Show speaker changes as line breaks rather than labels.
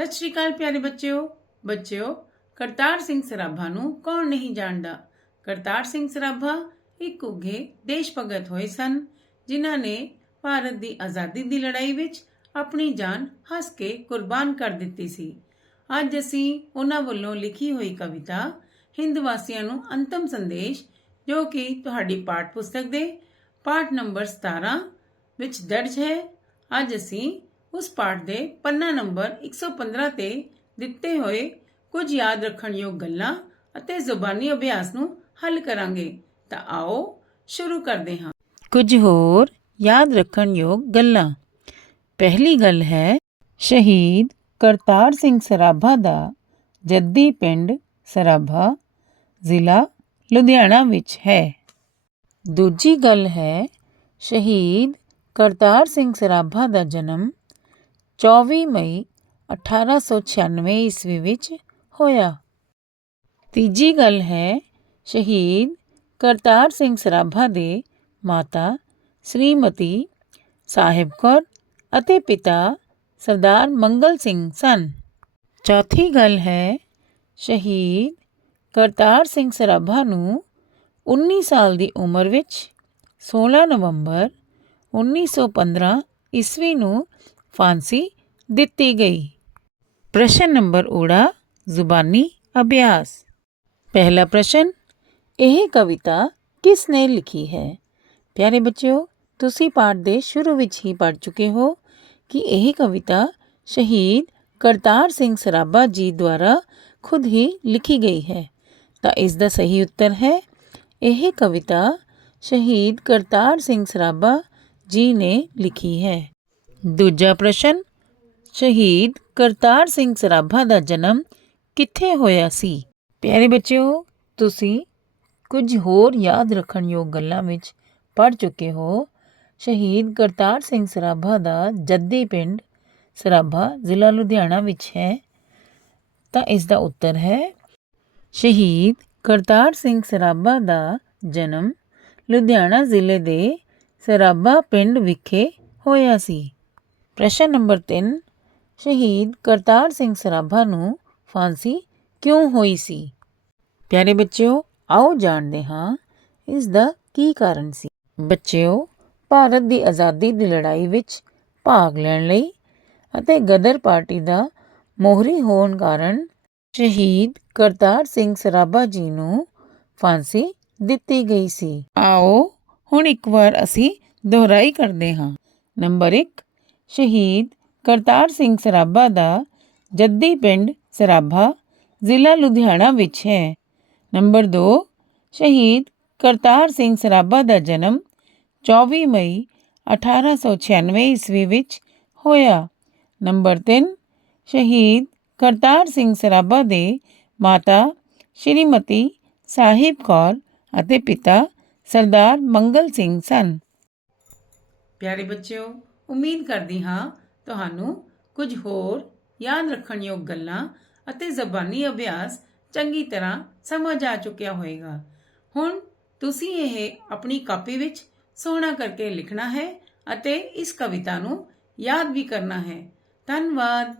ਸਤਿ ਸ਼੍ਰੀ ਅਕਾਲ ਪਿਆਰੇ ਬੱਚਿਓ ਬੱਚਿਓ, ਕਰਤਾਰ ਸਿੰਘ ਸਰਾਭਾ ਨੂੰ ਕੌਣ ਨਹੀਂ ਜਾਣਦਾ? ਕਰਤਾਰ ਸਿੰਘ ਸਰਾਭਾ ਇੱਕ ਉੱਘੇ ਦੇਸ਼ ਭਗਤ ਹੋਏ ਸਨ, ਜਿਨ੍ਹਾਂ ਨੇ ਭਾਰਤ ਦੀ ਆਜ਼ਾਦੀ ਦੀ ਲੜਾਈ ਵਿੱਚ ਆਪਣੀ ਜਾਨ ਹੱਸ ਕੇ ਕੁਰਬਾਨ ਕਰ ਦਿੱਤੀ ਸੀ। ਅੱਜ ਅਸੀਂ ਉਹਨਾਂ ਵੱਲੋਂ ਲਿਖੀ ਹੋਈ ਕਵਿਤਾ ਹਿੰਦ ਵਾਸੀਆਂ ਨੂੰ ਅੰਤਮ ਸੰਦੇਸ਼, ਜੋ ਕਿ ਤੁਹਾਡੀ ਪਾਠ ਪੁਸਤਕ ਦੇ ਪਾਠ ਨੰਬਰ 17 ਵਿੱਚ ਦਰਜ ਹੈ। ਅੱਜ ਅਸੀਂ ਉਸ ਪਾਠ ਦੇ ਪੰਨਾ ਨੰਬਰ 115 ਤੇ ਦਿੱਤੇ ਹੋਏ ਕੁਝ ਯਾਦ ਰੱਖਣ ਯੋਗ ਗੱਲਾਂ ਅਤੇ ਜ਼ੁਬਾਨੀ ਅਭਿਆਸ ਨੂੰ ਹੱਲ ਕਰਾਂਗੇ। ਤਾਂ ਆਓ ਸ਼ੁਰੂ ਕਰਦੇ ਹਾਂ। ਕੁਝ ਹੋਰ ਯਾਦ ਰੱਖਣ ਯੋਗ ਗੱਲਾਂ। ਪਹਿਲੀ ਗੱਲ ਹੈ, ਸ਼ਹੀਦ ਕਰਤਾਰ ਸਿੰਘ ਸਰਾਭਾ ਦਾ ਜੱਦੀ ਪਿੰਡ ਸਰਾਭਾ ਜ਼ਿਲ੍ਹਾ ਲੁਧਿਆਣਾ ਵਿੱਚ ਹੈ। ਦੂਜੀ ਗੱਲ ਹੈ, ਸ਼ਹੀਦ ਕਰਤਾਰ ਸਿੰਘ ਸਰਾਭਾ ਦਾ ਜਨਮ 24 ਮਈ 1896 ਈਸਵੀ ਵਿੱਚ ਹੋਇਆ। ਤੀਜੀ ਗੱਲ ਹੈ, ਸ਼ਹੀਦ ਕਰਤਾਰ ਸਿੰਘ ਸਰਾਭਾ ਦੇ ਮਾਤਾ ਸ੍ਰੀਮਤੀ ਸਾਹਿਬ ਕੌਰ ਅਤੇ ਪਿਤਾ ਸਰਦਾਰ ਮੰਗਲ ਸਿੰਘ ਸਨ। ਚੌਥੀ ਗੱਲ ਹੈ, ਸ਼ਹੀਦ ਕਰਤਾਰ ਸਿੰਘ ਸਰਾਭਾ ਨੂੰ 19 ਸਾਲ ਦੀ ਉਮਰ ਵਿੱਚ 16 ਨਵੰਬਰ 1915 ਈਸਵੀ ਨੂੰ ਫਾਂਸੀ ਦਿੱਤੀ ਗਈ ਪ੍ਰਸ਼ਨ ਨੰਬਰ ਓੜਾ ਜ਼ੁਬਾਨੀ ਅਭਿਆਸ ਪਹਿਲਾ ਪ੍ਰਸ਼ਨ ਇਹ ਕਵਿਤਾ ਕਿਸ ਨੇ ਲਿਖੀ ਹੈ ਪਿਆਰੇ ਬੱਚਿਓ ਤੁਸੀਂ ਪਾਠ ਦੇ ਸ਼ੁਰੂ ਵਿੱਚ ਹੀ ਪੜ ਚੁੱਕੇ ਹੋ ਕਿ ਇਹ ਕਵਿਤਾ ਸ਼ਹੀਦ ਕਰਤਾਰ ਸਿੰਘ ਸਰਾਭਾ ਜੀ ਦੁਆਰਾ ਖੁਦ ਹੀ ਲਿਖੀ ਗਈ ਹੈ ਤਾਂ ਇਸ ਦਾ ਸਹੀ ਉੱਤਰ ਹੈ ਇਹ ਕਵਿਤਾ ਸ਼ਹੀਦ ਕਰਤਾਰ ਸਿੰਘ ਸਰਾਭਾ ਜੀ ਨੇ ਲਿਖੀ ਹੈ ਦੂਜਾ ਪ੍ਰਸ਼ਨ, ਸ਼ਹੀਦ ਕਰਤਾਰ ਸਿੰਘ ਸਰਾਭਾ ਦਾ ਜਨਮ ਕਿੱਥੇ ਹੋਇਆ ਸੀ? ਪਿਆਰੇ ਬੱਚਿਓ, ਤੁਸੀਂ ਕੁਝ ਹੋਰ ਯਾਦ ਰੱਖਣ ਯੋਗ ਗੱਲਾਂ ਵਿੱਚ ਪੜ ਚੁੱਕੇ ਹੋ। ਸ਼ਹੀਦ ਕਰਤਾਰ ਸਿੰਘ ਸਰਾਭਾ ਦਾ ਜੱਦੀ ਪਿੰਡ ਸਰਾਭਾ ਜ਼ਿਲ੍ਹਾ ਲੁਧਿਆਣਾ ਵਿੱਚ ਹੈ। ਤਾਂ ਇਸ ਦਾ ਉੱਤਰ ਹੈ, ਸ਼ਹੀਦ ਕਰਤਾਰ ਸਿੰਘ ਸਰਾਭਾ ਦਾ ਜਨਮ ਲੁਧਿਆਣਾ ਜ਼ਿਲ੍ਹੇ ਦੇ ਸਰਾਭਾ ਪਿੰਡ ਵਿਖੇ ਹੋਇਆ ਸੀ। ਪ੍ਰਸ਼ਨ ਨੰਬਰ 3 ਸ਼ਹੀਦ ਕਰਤਾਰ ਸਿੰਘ ਸਰਾਭਾ ਨੂੰ ਫਾਂਸੀ ਕਿਉਂ ਹੋਈ ਸੀ? ਪਿਆਰੇ ਬੱਚਿਓ, ਆਓ ਜਾਣਦੇ ਹਾਂ ਇਸ ਦਾ ਕੀ ਕਾਰਨ ਸੀ। ਬੱਚਿਓ, ਭਾਰਤ ਦੀ ਆਜ਼ਾਦੀ ਦੀ ਲੜਾਈ ਵਿੱਚ ਭਾਗ ਲੈਣ ਲਈ ਅਤੇ ਗਦਰ ਪਾਰਟੀ ਦਾ ਮੋਹਰੀ ਹੋਣ ਕਾਰਨ ਸ਼ਹੀਦ ਕਰਤਾਰ ਸਿੰਘ ਸਰਾਭਾ ਜੀ ਨੂੰ ਫਾਂਸੀ ਦਿੱਤੀ ਗਈ ਸੀ। ਆਓ ਹੁਣ ਇੱਕ ਵਾਰ ਅਸੀਂ ਦੁਹਰਾਈ ਕਰਦੇ ਹਾਂ। ਨੰਬਰ 1 ਸ਼ਹੀਦ ਕਰਤਾਰ ਸਿੰਘ ਸਰਾਭਾ ਦਾ ਜੱਦੀ ਪਿੰਡ ਸਰਾਭਾ ਜ਼ਿਲ੍ਹਾ ਲੁਧਿਆਣਾ ਵਿੱਚ ਹੈ। ਨੰਬਰ 2 ਸ਼ਹੀਦ ਕਰਤਾਰ ਸਿੰਘ ਸਰਾਭਾ ਦਾ ਜਨਮ 24 ਮਈ 1896 ਈਸਵੀ ਵਿੱਚ ਹੋਇਆ। ਨੰਬਰ 3 ਸ਼ਹੀਦ ਕਰਤਾਰ ਸਿੰਘ ਸਰਾਭਾ ਦੇ ਮਾਤਾ ਸ਼੍ਰੀਮਤੀ ਸਾਹਿਬ ਕੌਰ ਅਤੇ ਪਿਤਾ ਸਰਦਾਰ ਮੰਗਲ ਸਿੰਘ ਸਨ। ਪਿਆਰੇ ਬੱਚਿਓ ਉਮੀਦ ਕਰਦੀ ਹਾਂ ਤੁਹਾਨੂੰ ਕੁਝ ਹੋਰ ਯਾਦ ਰੱਖਣ ਯੋਗ ਗੱਲਾਂ ਅਤੇ ਜ਼ਬਾਨੀ ਅਭਿਆਸ ਚੰਗੀ ਤਰ੍ਹਾਂ ਸਮਝ ਆ ਚੁੱਕਿਆ ਹੋਵੇਗਾ। ਹੁਣ ਤੁਸੀਂ ਇਹ ਆਪਣੀ ਕਾਪੀ ਵਿੱਚ ਸੋਹਣਾ ਕਰਕੇ ਲਿਖਣਾ ਹੈ ਅਤੇ ਇਸ ਕਵਿਤਾ ਨੂੰ ਯਾਦ ਵੀ ਕਰਨਾ ਹੈ। ਧੰਨਵਾਦ।